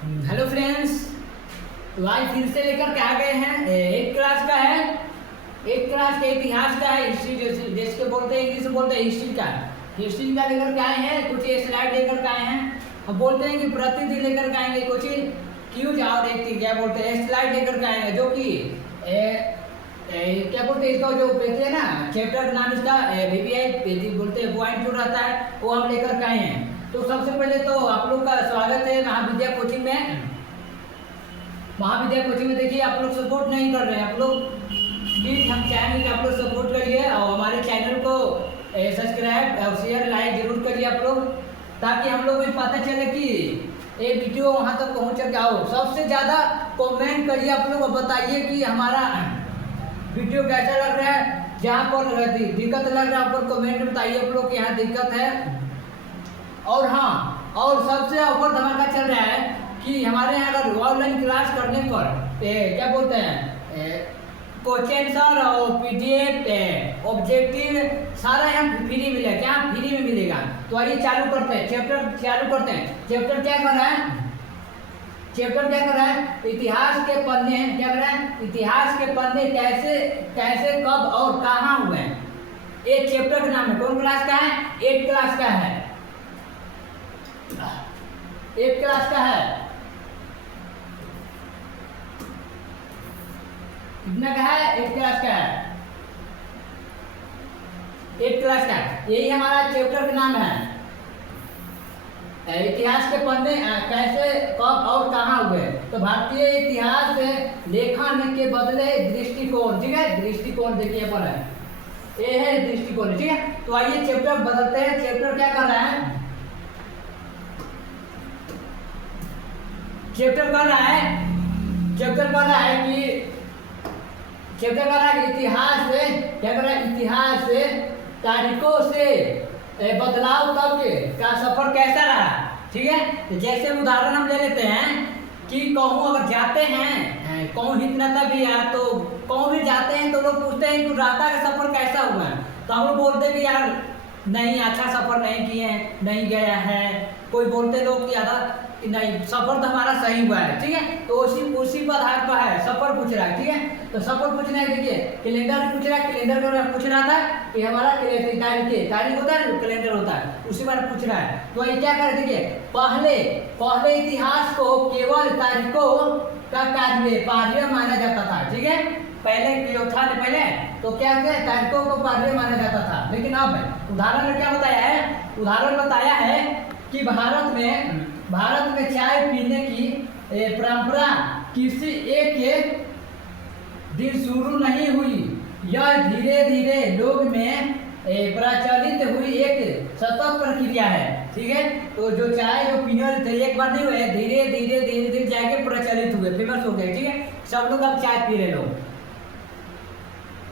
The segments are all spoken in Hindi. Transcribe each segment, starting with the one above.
हेलो फ्रेंड्स, तो आज फिर से लेकर के आ गए हैं। एक क्लास का है, एक क्लास के इतिहास का है, हिस्ट्री जिसके बोलते हैं इंग्लिश में बोलते हैं हिस्ट्री का लेकर के आए हैं। कुछ स्लाइड लेकर के आए हैं। हम बोलते हैं कि प्रतिदिन लेकर के आएंगे कुछ क्यूज और एक क्या बोलते हैं स्लाइड लेकर के आएंगे, जो कि क्या बोलते हैं इसका जो कहते हैं ना चैप्टर का नाम इसका VVI बोलते हैं पॉइंट जो रहता है वो हम लेकर के आए हैं। तो सबसे पहले तो आप लोग का स्वागत है महाविद्या कोचिंग में। महाविद्या कोचिंग में देखिए आप लोग सपोर्ट नहीं कर रहे हैं, आप लोग प्लीज हम चाहेंगे कि आप लोग सपोर्ट करिए और हमारे चैनल को सब्सक्राइब और शेयर लाइक जरूर करिए आप लोग, ताकि हम लोग को पता चले कि ये वीडियो वहाँ तक पहुँच के आओ। सबसे ज़्यादा कमेंट करिए आप लोग, बताइए कि हमारा वीडियो कैसा लग रहा है। जहाँ पर दिक्कत लग रहा है आप लोग कमेंट में बताइए आप लोग कि यहाँ दिक्कत है। और हाँ, और सबसे ऊपर धमाका चल रहा है कि हमारे यहाँ अगर ऑनलाइन क्लास करने पर क्या बोलते हैं क्वेश्चन सर और PDF ऑब्जेक्टिव सारा यहाँ फ्री मिलेगा। क्या फ्री में मिलेगा? तो आइए चालू करते हैं, चैप्टर चालू करते हैं। चैप्टर क्या कर रहा है? चैप्टर क्या कर रहा है? इतिहास के पन्ने क्या कर रहा है? इतिहास के पन्ने कैसे कैसे कब और कहाँ हुए हैं, एक चैप्टर का नाम है। कौन क्लास का है? 8 क्लास का है, 8 क्लास का है। कितना का है? 8 क्लास का है, 8 क्लास का। यही हमारा चैप्टर का नाम है, इतिहास के पन्ने कैसे कब और कहाँ हुए। तो भारतीय इतिहास लेखन के बदले दृष्टिकोण, ठीक है, दृष्टिकोण देखिए पर है, ये है दृष्टिकोण, ठीक है। तो आइए चैप्टर बदलते हैं। चैप्टर क्या कर रहा है? चैप्टर कर रहा है कि इतिहास से क्या कर रहा है? इतिहास से तारीखों से बदलाव तक का सफर कैसा रहा, ठीक है। तो जैसे उदाहरण हम ले लेते हैं कि कहूँ अगर जाते हैं कहूँ हितनाता भी है, तो कहूँ भी जाते हैं तो लोग पूछते हैं कि रास्ता का सफर कैसा हुआ है, तो हम लोग बोलते हैं कि यार नहीं अच्छा सफर नहीं किए, नहीं गया है। कोई बोलते लोग कि नहीं सफर तो हमारा सही हुआ है, ठीक है। तो उसी पर आधार पर है, सफर पूछ रहा है, ठीक है। तो सफर पूछना है, देखिए कैलेंडर पूछ रहा है, कैलेंडर का पूछ रहा था कि हमारा तारीख होता है, कैलेंडर होता है, उसी बार पूछ रहा है। तो ये क्या कर, देखिए पहले इतिहास को केवल तारीखों का कार्य माना जाता था, ठीक है। पहले जो था पहले तो क्या तारीखों को कार्य माना जाता था, लेकिन अब उदाहरण में क्या बताया है? उदाहरण बताया है कि भारत में चाय पीने की परंपरा किसी एक दिन शुरू नहीं हुई, यह धीरे धीरे लोग में प्रचलित हुई एक सतत प्रक्रिया है, ठीक है। तो जो चाय जो पीने वाले थे एक बार नहीं हुए, धीरे धीरे जाके प्रचलित हुए, फेमस हो गए, ठीक है। सब लोग अब चाय पी रहे लोग।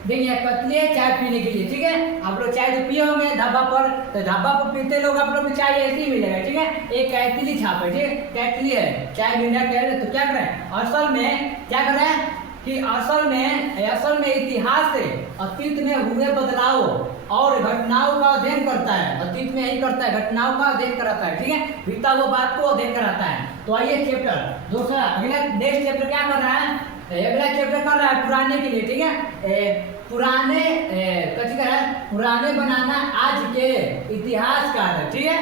देखिए कतली है चाय पीने के लिए, ठीक है। आप लोग चाय तो पिए होंगे ढाबा पर, तो ढाबा पर पीते लोग आप लोग को चाय ऐसे ही मिलेगा, ठीक है। एक कैटली छाप है, ठीक है, कैटली है चाय मिलना कह रहे। तो क्या कर रहे हैं असल में, क्या कर रहे हैं कि असल में इतिहास से अतीत में हुए बदलाव और घटनाओं का अध्ययन करता है। अतीत में यही करता है, घटनाओं का अध्ययन कराता है, ठीक है, बीता हुआ बात को अध्ययन कराता है। तो आइए चैप्टर दूसरा, अगला नेक्स्ट चैप्टर क्या कर रहा है? अगला चैप्टर कर रहा है पुराने के लिए, ठीक है। पुराने बनाना आज के इतिहासकार है, ठीक है।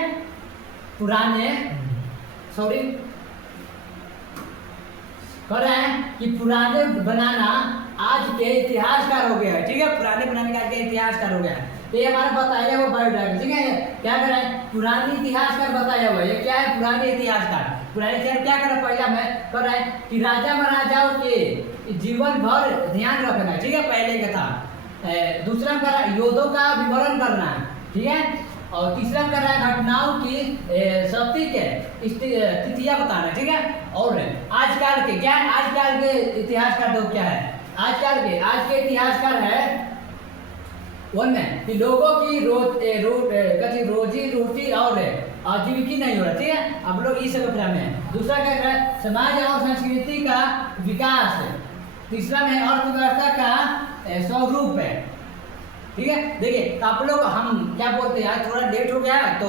कर रहे हैं कि पुराने बनाना आज के इतिहासकार हो गया है, ठीक है। पुराने बनाने का आज के इतिहासकार हो गया है। तो ये हमारा बताया हुआ बायोडाटा, ठीक है। क्या कर रहा है? पुराने इतिहासकार बताया हुआ है। ये क्या है? पुराने इतिहासकार। पुराने इतिहास क्या कर रहा है? पहला में कर रहा है कि राजा महाराजाओं के जीवन भर ध्यान रखना, ठीक है, पहले का था। दूसरा कर रहा है योद्धों का विवरण करना, ठीक है। और तीसरा कर रहा है घटनाओं की सटीक तिथियां बताना, ठीक है। और आजकल के क्या है? आजकल के इतिहासकार लोग क्या है? आज के इतिहासकार है कि लोगों की रोजी रोटी और आजीविकी नहीं हो रहा, ठीक है। आप लोग इस अभिप्राय में। दूसरा क्या कर रहा है? समाज और संस्कृति का विकास। तीसरा में अर्थव्यवस्था का स्वरूप है, ठीक है। देखिए आप लोग हम क्या बोलते हैं यार, थोड़ा लेट हो गया तो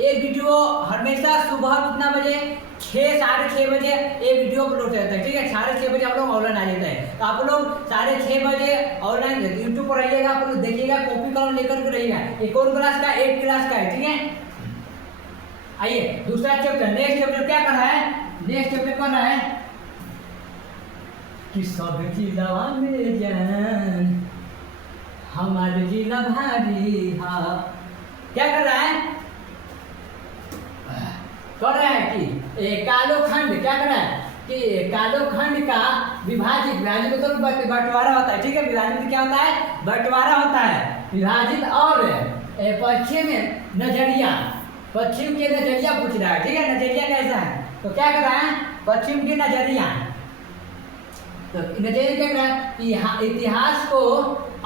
ये वीडियो हमेशा सुबह कितना बजे 6-6:30 बजे ये वीडियो अपलोड रहता है, ठीक है। 6:30 बजे आप लोग ऑनलाइन आ जाते हैं, तो आप लोग 6:30 बजे ऑनलाइन यूट्यूब पर रहिएगा, आप लोग देखिएगा, कॉपी कलम लेकर के रहिएगा। ये कौन क्लास का? 8 क्लास का है, ठीक है। आइए दूसरा चैप्टर, नेक्स्ट चैप्टर क्या कर रहा है? नेक्स्ट चैप्टर कर रहा है कि सब जिला में जान हमारे जिला भारी। हाँ, क्या कर रहा है? कर रहा है कि कालोखंड, क्या कर रहा है कि कालोखंड का विभाजित मतलब बंटवारा होता है, ठीक है। विभाजित क्या होता है? बंटवारा होता है, विभाजित। और पश्चिम नजरिया, पश्चिम के नजरिया पूछ रहा है, ठीक है। नजरिया कैसा है? तो क्या कर रहा है? पश्चिम की नजरिया। तो नजरिया क्या कर रहा है कि इतिहास को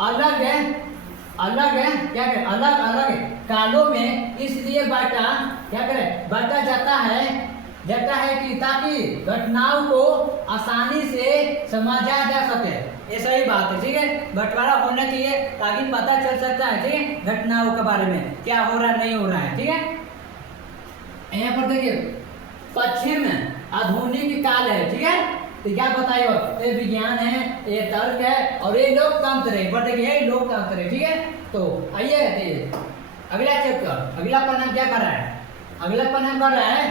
अलग क्या करें, अलग अलग कालों में इसलिए बांटा, क्या करें, बांटा जाता है कि ताकि घटनाओं को आसानी से समझा जा सके। ये सही बात है, ठीक है। बंटवारा होना चाहिए ताकि पता चल सकता है, ठीक है, घटनाओं के बारे में क्या हो रहा नहीं हो रहा है, ठीक है। यहाँ पर देखिए पश्चिम आधुनिक काल है, ठीक है। तो क्या बताइए, ये विज्ञान है, ये तर्क है, और ये लोकतंत्र है। पर देखिए ये लोकतंत्र है, ठीक है। तो आइए अगला चैप्टर, अगला पन्ना क्या कर रहा है? अगला पन्ना कर रहा है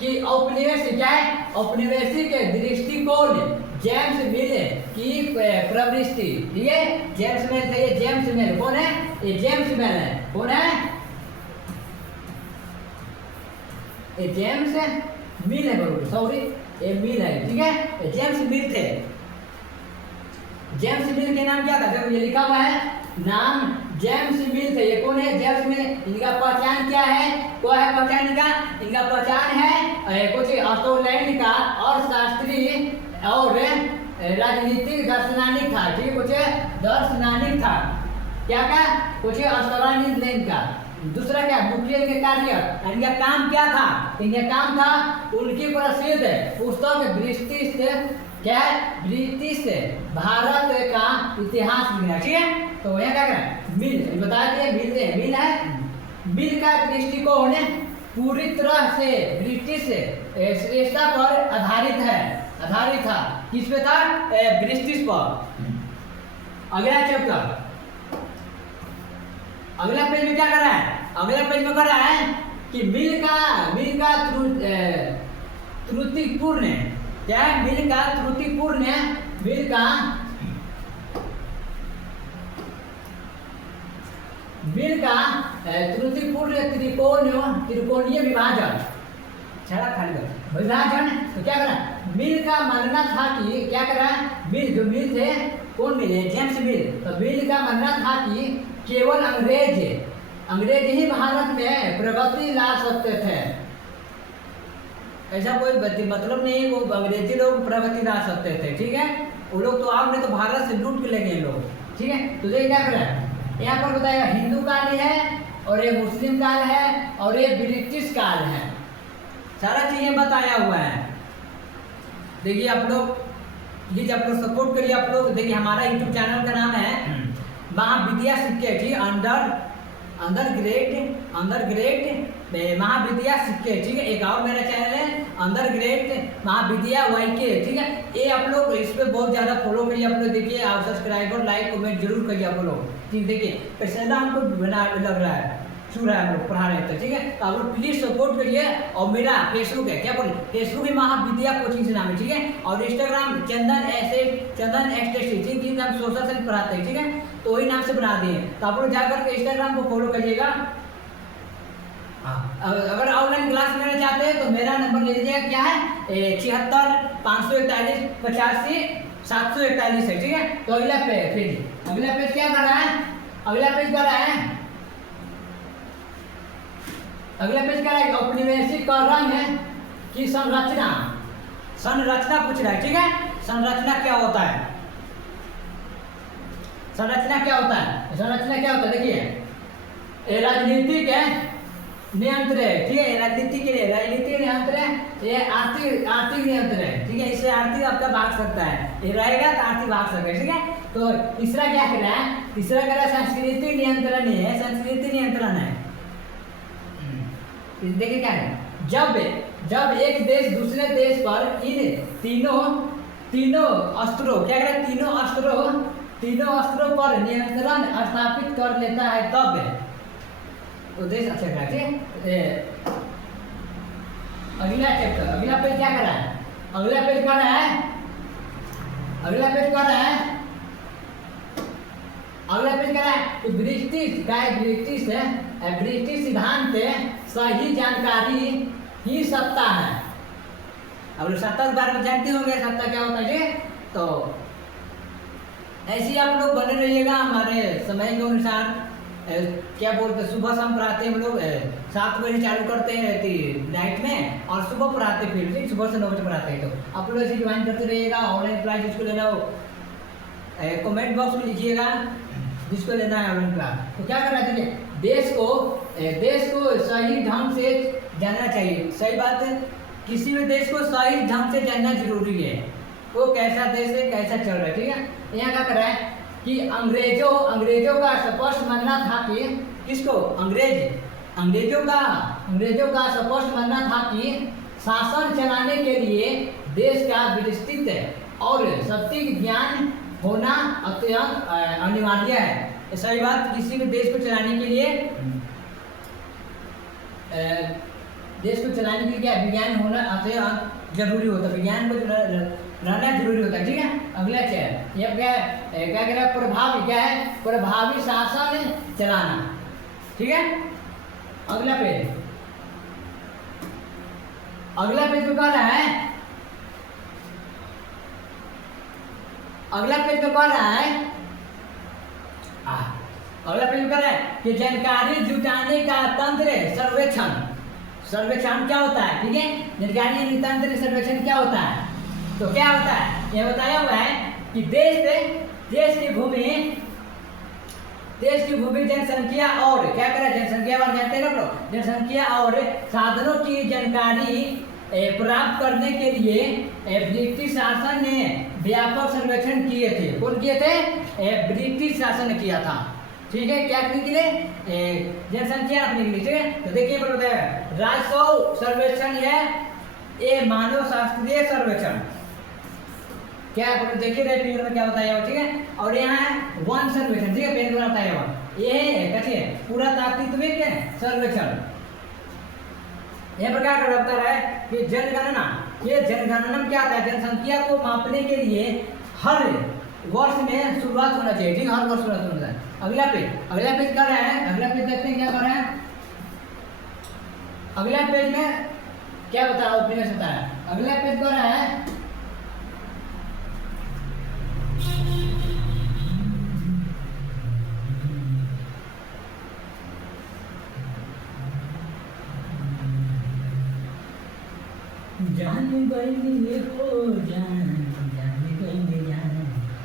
कि औपनिवेशिक क्या है? औपनिवेशिक दृष्टिकोण जेम्स मिल की प्रवृत्ति, ठीक है। जेम्स मिल है, ये जेम्स मिल कौन है? ये जेम्स मिल है, कौन है? ये जेम्स मिल है, बरोबर, सॉरी, ये मिल है, ठीक है। जेम्स मिल थे। जेम्स मिल के नाम क्या था? जब ये लिखा हुआ है नाम जेम्स मिल थे। ये कौन है? जेम्स मिल। इनका पहचान क्या है? क्या है पहचान इनका? इनका पहचान है कुछ स्कॉटलैंड का और शास्त्रीय और राजनीतिक दार्शनिक था, ठीक है। कुछ दार्शनिक था, क्या का? कुछ स्कॉटलैंड का। दूसरा क्या? मुख्य इनके कार्य, इनका काम क्या था? इनका काम था उनकी प्रसिद्ध पुस्तक ब्रिटिश, क्या है? ब्रिटिश भारत का इतिहास लिखना, ठीक है। तो यहाँ क्या करें? मिल बता दिए, मिल है। मिल का दृष्टिकोण पूरी तरह से ब्रिटिश श्रेष्ठता पर आधारित था। किस पे था? ब्रिटिश पर। अगला चैप्टर, अगला पेज में क्या कर रहा है? अगला पेज में कर रहा है कि मिल का त्रुटिपूर्ण, क्या है? मिल का त्रुटिपूर्ण त्रिकोणीय विभाजन, तो क्या करा? मिल का मानना था कि क्या करा? मिल जो मिल थे, कौन मिल है? जेम्स मिल। तो मिल का मानना था कि केवल अंग्रेज ही भारत में प्रगति ला सकते थे। ऐसा कोई मतलब नहीं, वो अंग्रेजी लोग प्रगति ला सकते थे, ठीक है। वो लोग तो आपने तो भारत से लूट के ले गए लोग, ठीक है। तो ये क्या कर रहा है? यहाँ पर बताएगा हिंदू काल है, और ये मुस्लिम काल है, और ये ब्रिटिश काल है। सारा चीजें बताया हुआ है। देखिए आप लोग प्लीज आप लोग सपोर्ट करिए। आप लोग देखिए हमारा यूट्यूब चैनल का नाम है महाविद्या सिक्के, अंडर ग्रेड महाविद्या सिक्के, ठीक है। एक और मेरा चैनल है अंडर ग्रेड महाविद्या वाईके, ठीक है। ये आप लोग इस पे बहुत ज़्यादा फॉलो करिए। आप लोग देखिए, आप सब्सक्राइबर लाइक कमेंट जरूर करिए आप लोग, ठीक। देखिए कैसे ना हमको बना लग रहा है, छू रहा है, हम लोग पढ़ा रहे थे, ठीक है। तो आप लोग प्लीज सपोर्ट करिए। और मेरा फेसबुक है, क्या बोले, फेसबुक है महाविद्या कोचिंग से नाम है, ठीक है। और इंस्टाग्राम चंदन एक्सटेसी, ठीक है। हम सोशल साइंस पढ़ाते हैं, ठीक है। तो वही नाम से बना दिए। तो आप लोग जाकर के इंस्टाग्राम को फॉलो करिएगा। अगर ऑनलाइन क्लास लेना चाहते हैं तो मेरा नंबर ले लीजिएगा, क्या है? 76 541 85 741 है, ठीक है। तो अगला पेज क्या कर रहा है? अगला पेज कर रहा है औपनिवेशिक रंग है कि संरचना पूछ रहा है, ठीक है। संरचना क्या होता है? देखिए राजनीतिक नियंत्रण है, ठीक है। राजनीतिक नियंत्रण है, ये आर्थिक नियंत्रण है, ठीक है। इससे आर्थिक आपका भाग सकता है, ये रहेगा तो आर्थिक भाग सकता है, ठीक है। तो तीसरा क्या कर रहा है? तीसरा कह रहा है सांस्कृतिक नियंत्रण है, देखिए क्या है, जब जब एक देश दूसरे देश पर इन तीनों तीनों अस्त्रों क्या कह रहे हैं, तीनों अस्त्रों पर नियंत्रण स्थापित कर लेता है तब वो देश अच्छा कह रहा है। अगला चैप्टर, अगला पेज क्या कर रहा है, अगला पेज कर रहा है, अगला पेज कर रहा है, अगला पेज कर रहा है कि ब्रिटिश क्या है, ब्रिटिश सिद्धांत सही जानकारी ही सत्ता है। अब सत्ता के बारे में जानते होंगे, सत्ता क्या होता है जी। तो ऐसे ही आप लोग बने रहिएगा हमारे समय के अनुसार। क्या बोलते हैं, सुबह शाम पढ़ाते हैं हम लोग, 7 बजे चालू करते हैं नाइट में और सुबह पढ़ाते हैं, फिर सुबह से 9 बजे पढ़ाते हैं। तो आप लोग ऐसे ज्वाइन करते रहिएगा। ऑनलाइन क्लास जिसको लेना हो कमेंट बॉक्स में लिखिएगा जिसको लेना है ऑनलाइन क्लास। तो क्या करना चाहिए, देश को सही ढंग से जानना चाहिए। सही बात है, किसी भी देश को सही ढंग से जानना जरूरी है, वो कैसा देश है, कैसा चल रहा है। ठीक है, यहाँ क्या कर रहा है कि अंग्रेजों का स्पष्ट मानना था कि किसको, अंग्रेजों का स्पष्ट मानना था कि शासन चलाने के लिए देश का विस्तृत और सटीक ज्ञान होना अत्यंत अनिवार्य है। सही बात, किसी भी देश को चलाने के लिए क्या विज्ञान होना अत्यंत जरूरी होता है, विज्ञान को रहना जरूरी होता है। ठीक है, अगला क्या है, ये क्या कह रहा है, प्रभावी क्या है, प्रभावी शासन चलाना। ठीक है, अगला पेज में कह रहा है, अगला पेज में कह रहा है कि जानकारी जुटाने का तंत्र सर्वेक्षण क्या होता है। ठीक है, जानकारी तंत्र सर्वेक्षण क्या होता है। तो क्या होता है, यह बताया हुआ है कि देश की भूमि जनसंख्या और क्या करें, जनसंख्या बार जानते हैं ना, जनसंख्या और साधनों की जानकारी प्राप्त करने के लिए ब्रिटिश शासन ने व्यापक सर्वेक्षण किए थे। कौन किए थे, ब्रिटिश शासन ने किया था। ठीक है, क्या करने के लिए, जनसंख्या रखने के लिए। ठीक है, तो देखिए पर बताया राजस्व सर्वेक्षण है, ये मानव शास्त्रीय सर्वेक्षण क्या देखिए रहे फिगर में क्या बताया हुआ। ठीक है, और यहाँ है वन सर्वेक्षण। ठीक है, पेन में बताया हुआ, ये है पुरातात्विक सर्वेक्षण। यह प्रकार का होता है कि जनगणना, ये जनगणना में क्या आता है, जनसंख्या को मापने के लिए हर वर्ष में शुरुआत होना चाहिए। ठीक है, हर वर्ष शुरुआत होना चाहिए। अगला पेज कर रहा है, अगला पेज देखते हैं क्या कर रहा है। अगला पेज में क्या बता रहा है, अगला पेज कर रहा है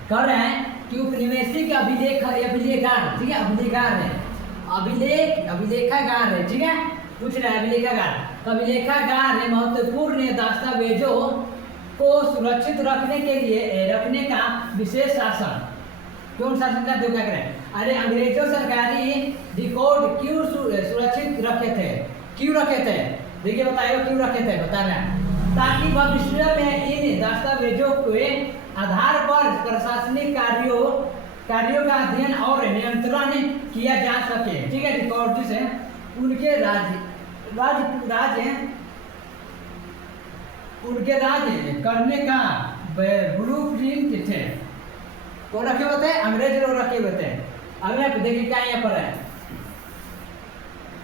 कर रहे हैं कि उपनिवेशिक अभिलेखागार। ठीक है, अभिलेखागार है। ठीक है, पूछ रहा है अभिलेखागार महत्वपूर्ण दस्तावेजों को सुरक्षित रखने का विशेष शासन। कौन शासन का क्या करें, अरे अंग्रेजों सरकारी रिकॉर्ड क्यों सुरक्षित रखे थे, देखिए बताइए क्यों रखे थे, बता रहे हैं ताकि भविष्य में इन दस्तावेजों के आधार पर प्रशासनिक कार्यों का अध्ययन और नियंत्रण किया जा सके। ठीक है, रिकॉर्ड से उनके राज्य करने का ब्लूप्रिंट थे। कौन रखे हुए थे, अंग्रेज लोग रखे हुए थे। अगला देखिए क्या यहाँ पर है,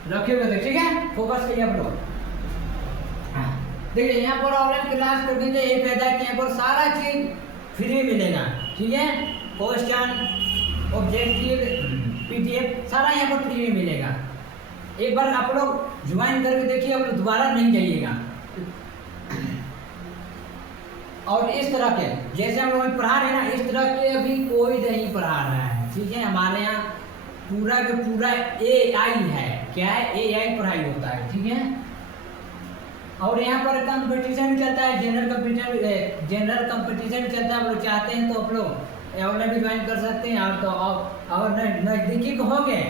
रखे हुए थे। ठीक है, फोकस करिए आप लोग। देखिए यहाँ पर ऑनलाइन क्लास करने से ये फायदा है कि यहाँ पर सारा चीज फ्री मिलेगा। ठीक है, क्वेश्चन, ऑब्जेक्टिव, पीडीएफ सारा यहाँ पर फ्री में मिलेगा। एक बार आप लोग ज्वाइन करके देखिए, आप लोग दोबारा नहीं जाइएगा। और इस तरह के जैसे हम लोग पढ़ा रहे हैं ना, इस तरह के अभी कोई नहीं पढ़ा रहा है। ठीक है, हमारे यहाँ पूरा का पूरा AI है। क्या है, AI पढ़ाई होता है। ठीक है, और यहाँ पर कंपटीशन भी चलता है, जनरल कंपटीशन भी चलता है। आप लोग चाहते हैं तो आप लोग ऑनलाइन भी ज्वाइन कर सकते हैं। और तो और नज़दीकी हो गए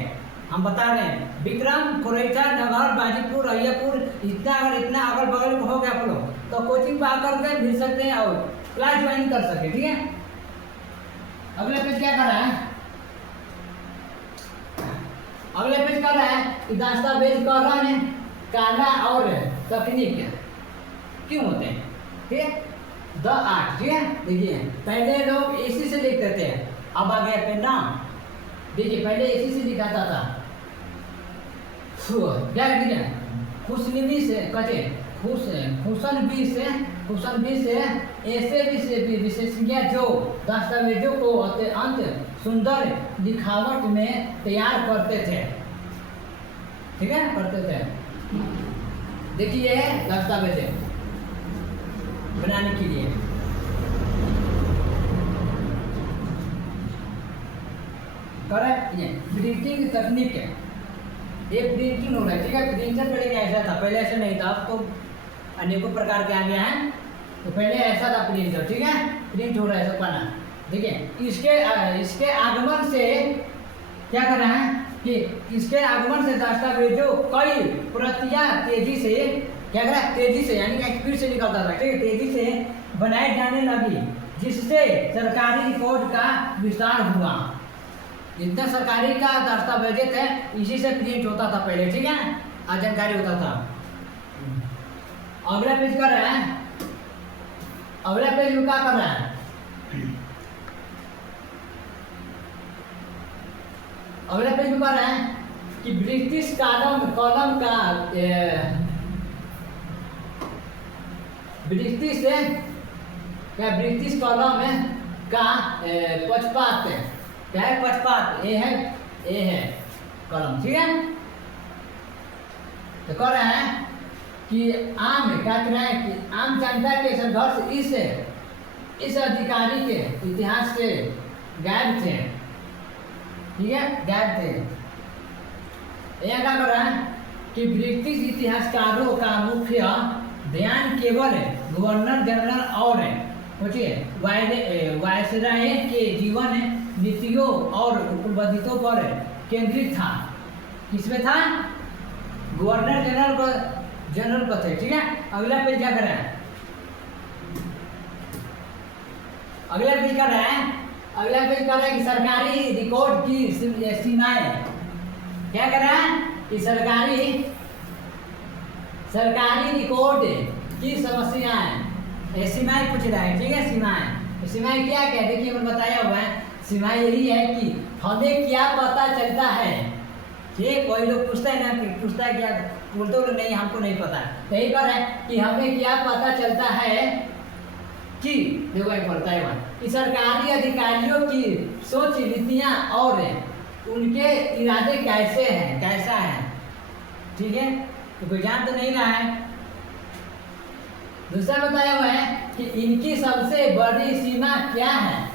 हम बता रहे हैं विक्रम, खुरैठा, नगर, बाजीपुर, अहियापुर, इतना अगल बगल हो गया आप लोग, तो कोचिंग पर आकर के मिल सकते हैं और क्लास ज्वाइन कर सके। ठीक है, अगला पेज क्या कर रहा है, अगले पेज कर रहा है कि दस्तावेज का रंग काला और तकनीक क्यों होते हैं। ठीक है, द आर्ट। ठीक है, देखिए पहले लोग एसी से लिखते थे, अब आ गया पेन ना। देखिए पहले एसी से लिखाता था, क्या लिखा खुशनबी से कटे खुशनबी से ऐसे विशेषज्ञ जो दस्तावेजों को अत्यंत सुंदर लिखावट में तैयार करते थे। ठीक है, करते थे। देखिए दस्तावेज बनाने के लिए करेक्ट, ये प्रिंटिंग तकनीक है, ये प्रिंटिंग हो रहा है। ठीक है, प्रिंटर पहले क्या ऐसा था, पहले ऐसा नहीं था, अब तो अनेकों प्रकार के आ गया है। तो पहले ऐसा था प्रिंटर। ठीक है, प्रिंट हो रहा है सब पन्ना। देखिए इसके आगमन से क्या कर रहा है कि इसके आगमन से दस्तावेजों कई प्रतियां तेजी से क्या कर रहा है, तेजी से यानी कि स्पीड से निकलता था। ठीक है, तेजी से बनाए जाने लगी, जिससे सरकारी रिकॉर्ड का विस्तार हुआ। जितना सरकारी का दस्तावेज थे इसी से प्रिंट होता था पहले। ठीक है, जानकारी होता था। अगला पेज कर रहा है, अगला पेज में क्या कर रहा है, अगला पेज में कर रहा है कि ब्रिटिश कॉलम का ब्रिटिश कॉलम का पक्षपात क्या है, पक्षपात ए है कॉलम। ठीक है, तो कह रहा है कि आम क्या कह रहा है कि आम जनता के संघर्ष इस अधिकारी के इतिहास से गायब थे। ठीक है, गायब थे। यह क्या कर रहा है कि ब्रिटिश इतिहासकारों का मुख्य ध्यान केवल गवर्नर जनरल और वायसराय के जीवन नीतियों और उपलब्धियों पर केंद्रित था। किसमें था, गवर्नर जनरल पर थे। ठीक है, अगला पेज क्या कर रहा है, अगला पेज कर रहा है, अगला पेज कर रहा है कि सरकारी रिकॉर्ड की सीमाएं क्या कर रहा है कि सरकारी रिकॉर्ड की समस्याएं सीमाएं पूछ रहा है। ठीक है, सीमाएं क्या क्या, देखिए मैंने बताया हुआ है। सीमाएं यही है कि हमें क्या पता चलता है। ठीक, कोई लोग पूछता है ना, पूछता है क्या, बोलते हो नहीं हमको नहीं पता। यही पर है कि हमें क्या पता चलता है कि देखो एक पढ़ता है कि सरकारी अधिकारियों की सोच, नीतियां और उनके इरादे कैसा है। ठीक है, तो कोई जान तो नहीं रहा है। दूसरा बताया हुआ है कि इनकी सबसे बड़ी सीमा क्या है,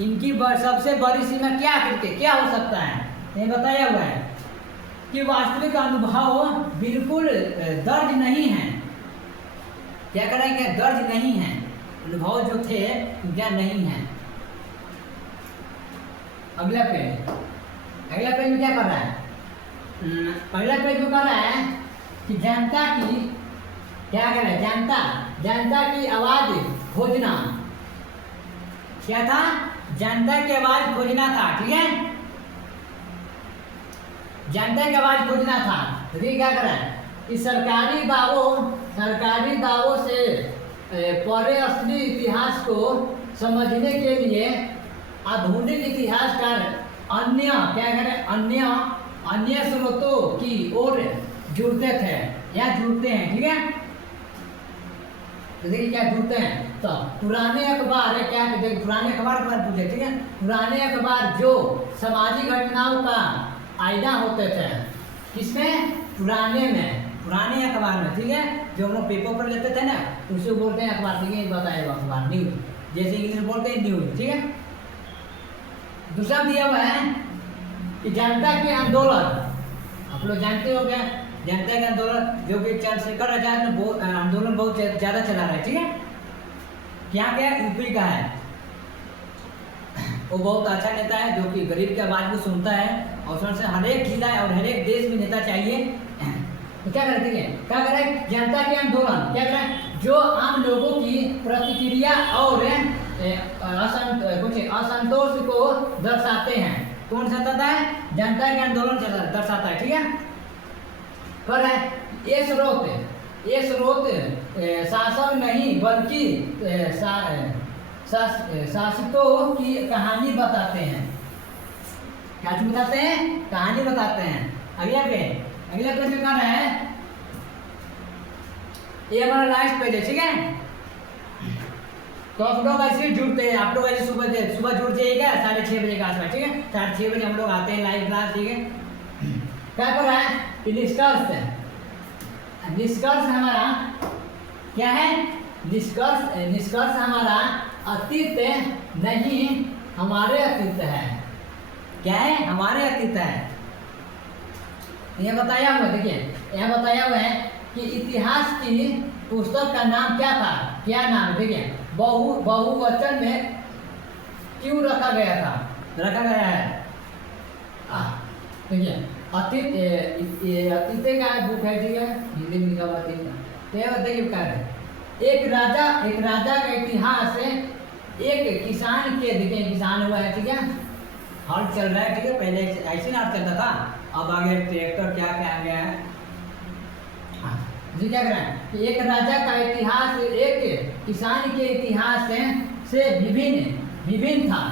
इनकी सबसे बड़ी सीमा क्या हो सकता है। ये बताया हुआ है कि वास्तविक अनुभव बिल्कुल दर्ज नहीं है। क्या करेंगे, दर्ज नहीं है, अनुभव जो थे क्या नहीं है। अगला पेज में क्या कर रहा है, पहला पेज में कर रहा है कि जनता की क्या कर रहा है, जनता की आवाज खोजना। क्या था, जनता की आवाज खोजना था। ठीक है, जनता की आवाज खोजना था। तो ये क्या कर रहा है कि सरकारी दावों से परे असली इतिहास को समझने के लिए आधुनिक इतिहासकार अन्य स्रोतों की ओर जुड़ते थे या जुड़ते हैं। ठीक है, तो देखिए क्या जुड़ते हैं, तो पुराने अखबार है, क्या पुराने अखबार पर पूछे। ठीक है, पुराने अखबार जो सामाजिक घटनाओं का आईना होते थे, किसमें, पुराने अखबार में। ठीक है, जो हम लोग पेपर पर लेते थे ना, तो उसे बोलते हैं अखबार। ठीक है, बताएगा अखबार, न्यूज, जैसे इंग्लिश बोलते हैं न्यूज। ठीक है, दूसरा दिया हुआ है कि जनता के आंदोलन, आप लोग जानते हो क्या, जनता के आंदोलन जो कि चंद्रशेखर आजाद ने आंदोलन बहुत ज़्यादा चला रहा है। ठीक है, क्या यूपी का है, वो बहुत अच्छा नेता है जो कि गरीब की आवाज़ को सुनता है और उसमें से हर एक जिला और हर एक देश में नेता चाहिए। तो क्या करते हैं, क्या करें, जनता के आंदोलन, क्या करें, जो आम लोगों की प्रतिक्रिया और कुछ असंतोष को दर्शाते हैं। कौन सा दर्शाता है, जनता के आंदोलन दर्शाता है, ठीक है। पर है ये स्रोत शासन नहीं बल्कि शासितों की कहानी बताते हैं। क्या चीज बताते हैं, कहानी बताते हैं। अगला प्रश्न क्या है, ये हमारा लास्ट पेज है, ठीक है। तो आप लोग ऐसे जुड़ते हैं, आप लोग ऐसे सुबह जुड़ जाइएगा 6:30 बजे के आसपास, ठीक है। 6:30 बजे हम लोग आते हैं लाइव क्लास, ठीक है। क्या कर रहा है कि निष्कर्ष हमारा क्या है, निष्कर्ष हमारा अतीत नहीं हमारे अतीत है। क्या है, हमारे अतीत है। यह बताया हुआ, देखिए यह बताया हुआ है कि इतिहास की पुस्तक का नाम क्या था, क्या नाम, देखिए बहुवचन में क्यों रखा गया है। देखिए अतीत का बुक है, ठीक है, हिंदी में लिखा हुआ है। देखिए क्या है, एक राजा का इतिहास है। एक किसान के, देखिए किसान हुआ है, ठीक है, हल चल रहा है, ठीक है। पहले ऐसे ना चलता था, अब आगे ट्रैक्टर क्या क्या आ गया है। जी क्या कह रहे हैं कि एक राजा का इतिहास एक किसान के इतिहास से विभिन्न था।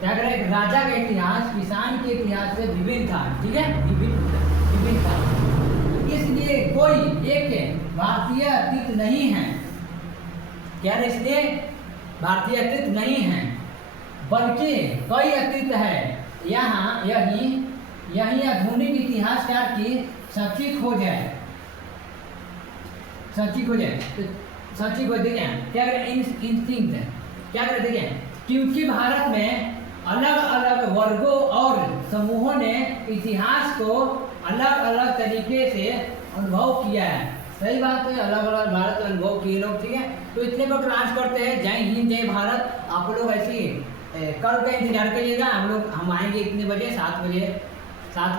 क्या कह रहे हैं, राजा का इतिहास किसान के इतिहास से विभिन्न था, ठीक है, विभिन्न था। इसलिए कोई एक भारतीय अतीत नहीं है। क्या, इसलिए भारतीय अतीत नहीं है बल्कि कई अतीत है। यहाँ यही आधुनिक इतिहासकार की सच्ची खोज है। देखिए क्या करें, इंस्टिंक्ट है, क्या करें, देखिए क्योंकि भारत में अलग अलग वर्गों और समूहों ने इतिहास को अलग अलग तरीके से अनुभव किया है। सही बात है, अलग अलग भारत अनुभव किए लोग, ठीक है। तो इतने पर क्लास करते हैं। जय हिंद, जय भारत। आप लोग ऐसी कल का इंतजार करिएगा। हम आएंगे इतने बजे, 7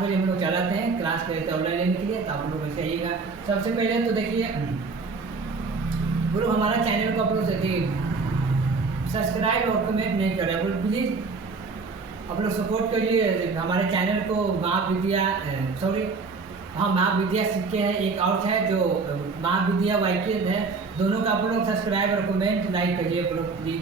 बजे हम लोग चलाते हैं क्लास करते हैं ऑनलाइन लेने के लिए। तो आप लोग ऐसे आइएगा। सबसे पहले तो देखिए वो लोग हमारा चैनल को आप लोग सब्सक्राइब और कमेंट नहीं कर रहे, आप लोग प्लीज़ आप लोग सपोर्ट करिए हमारे चैनल को। महाविद्या सीखे हैं, एक और है जो महाविद्या वाइकेंड है, दोनों का आप लोग सब्सक्राइब और कमेंट लाइक करिए आप लोग प्लीज़।